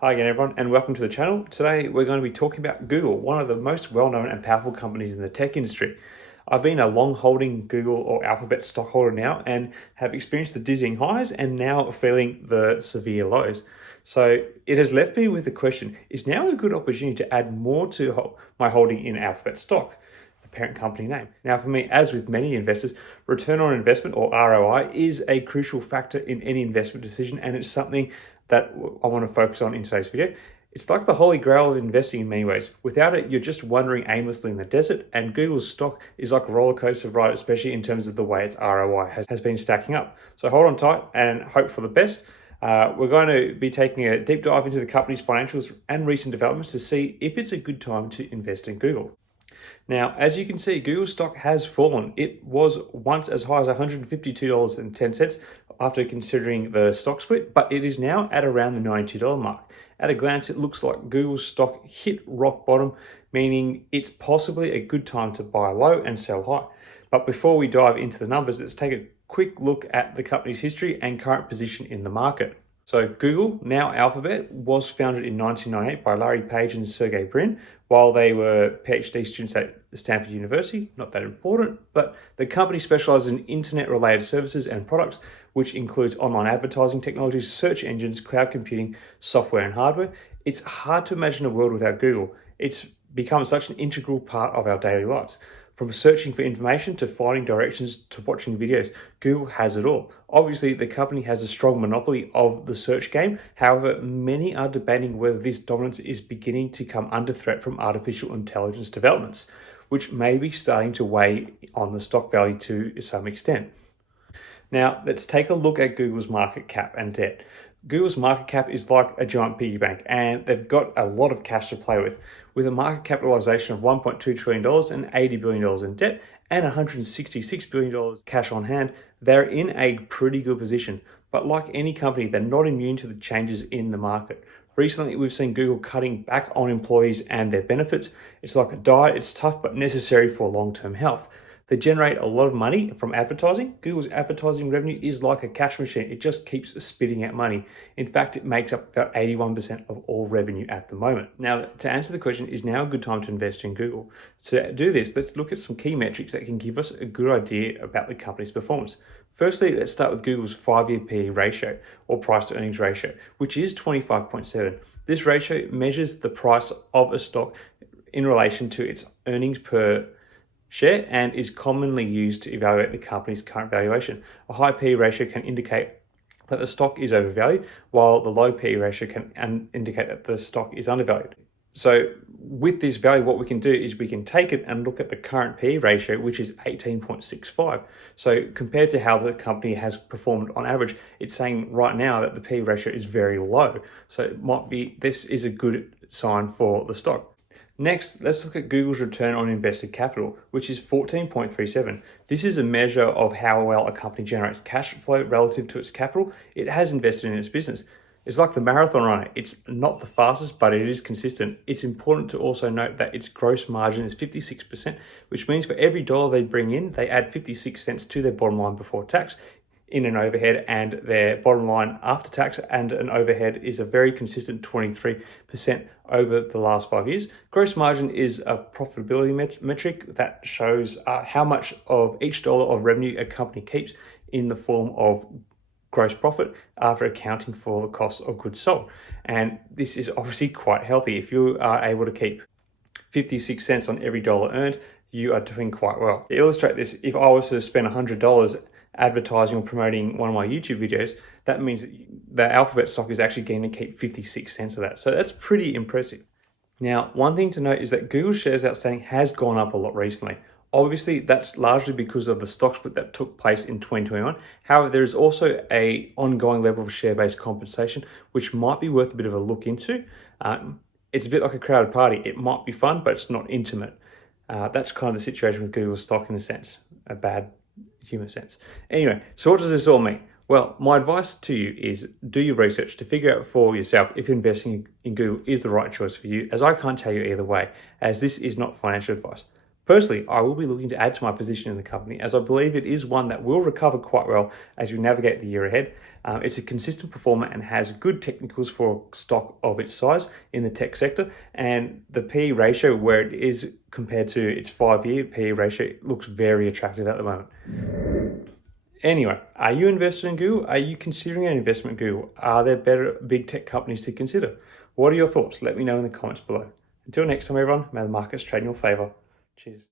Hi again everyone and welcome to the channel. Today we're going to be talking about Google, one of the most well-known and powerful companies in the tech industry. I've been a long holding Google or Alphabet stockholder now and have experienced the dizzying highs and now feeling the severe lows. So it has left me with the question, is now a good opportunity to add more to my holding in Alphabet stock, the parent company name? Now for me, as with many investors, return on investment or ROI is a crucial factor in any investment decision, and it's something that I want to focus on in today's video. It's like the holy grail of investing in many ways. Without it, you're just wandering aimlessly in the desert, and Google's stock is like a roller coaster ride, especially in terms of the way its ROI has been stacking up. So hold on tight and hope for the best. We're going to be taking a deep dive into the company's financials and recent developments to see if it's a good time to invest in Google. Now, as you can see, Google stock has fallen. It was once as high as $152.10 after considering the stock split, but it is now at around the $92 mark. At a glance, it looks like Google's stock hit rock bottom, meaning it's possibly a good time to buy low and sell high. But before we dive into the numbers, let's take a quick look at the company's history and current position in the market. So Google, now Alphabet, was founded in 1998 by Larry Page and Sergey Brin while they were PhD students at Stanford University. Not that important, but the company specializes in internet-related services and products, which includes online advertising technologies, search engines, cloud computing, software and hardware. It's hard to imagine a world without Google. It's become such an integral part of our daily lives. From searching for information to finding directions to watching videos, Google has it all. Obviously, the company has a strong monopoly of the search game. However, many are debating whether this dominance is beginning to come under threat from artificial intelligence developments, which may be starting to weigh on the stock value to some extent. Now, let's take a look at Google's market cap and debt. Google's market cap is like a giant piggy bank, and they've got a lot of cash to play with a market capitalization of $1.2 trillion and $80 billion in debt and $166 billion cash on hand. They're in a pretty good position, but like any company, they're not immune to the changes in the market. Recently, we've seen Google cutting back on employees and their benefits. It's like a diet, it's tough but necessary for long-term health. They generate a lot of money from advertising. Google's advertising revenue is like a cash machine. It just keeps spitting out money. In fact, it makes up about 81% of all revenue at the moment. Now, to answer the question, is now a good time to invest in Google? To do this, let's look at some key metrics that can give us a good idea about the company's performance. Firstly, let's start with Google's 5-year PE ratio, or price to earnings ratio, which is 25.7. This ratio measures the price of a stock in relation to its earnings per share and is commonly used to evaluate the company's current valuation. A high PE ratio can indicate that the stock is overvalued, while the low PE ratio can indicate that the stock is undervalued. So with this value, what we can do is we can take it and look at the current PE ratio, which is 18.65. So compared to how the company has performed on average, it's saying right now that the PE ratio is very low. So it might be, this is a good sign for the stock. Next, let's look at Google's return on invested capital, which is 14.37. This is a measure of how well a company generates cash flow relative to its capital it has invested in its business. It's like the marathon runner. It's not the fastest, but it is consistent. It's important to also note that its gross margin is 56%, which means for every dollar they bring in, they add 56 cents to their bottom line before tax in an overhead, and their bottom line after tax and an overhead is a very consistent 23% over the last 5 years. Gross margin is a profitability metric that shows how much of each dollar of revenue a company keeps in the form of gross profit after accounting for the cost of goods sold. And this is obviously quite healthy. If you are able to keep 56 cents on every dollar earned, you are doing quite well. To illustrate this, if I was to spend $100 advertising or promoting one of my YouTube videos, that means that the Alphabet stock is actually going to keep 56 cents of that. So that's pretty impressive. Now, one thing to note is that Google's shares outstanding has gone up a lot recently. Obviously, that's largely because of the stock split that took place in 2021. However, there is also an ongoing level of share-based compensation, which might be worth a bit of a look into. It's a bit like a crowded party. It might be fun, but it's not intimate. That's kind of the situation with Google's stock in a sense, a bad human sense. Anyway, so what does this all mean? Well, my advice to you is do your research to figure out for yourself if investing in Google is the right choice for you, as I can't tell you either way, as this is not financial advice. Personally, I will be looking to add to my position in the company as I believe it is one that will recover quite well as we navigate the year ahead. It's a consistent performer and has good technicals for a stock of its size in the tech sector, and the PE ratio where it is compared to its 5-year PE ratio looks very attractive at the moment. Anyway, are you invested in Google? Are you considering an investment in Google? Are there better big tech companies to consider? What are your thoughts? Let me know in the comments below. Until next time, everyone, may the markets trade in your favor. Cheers.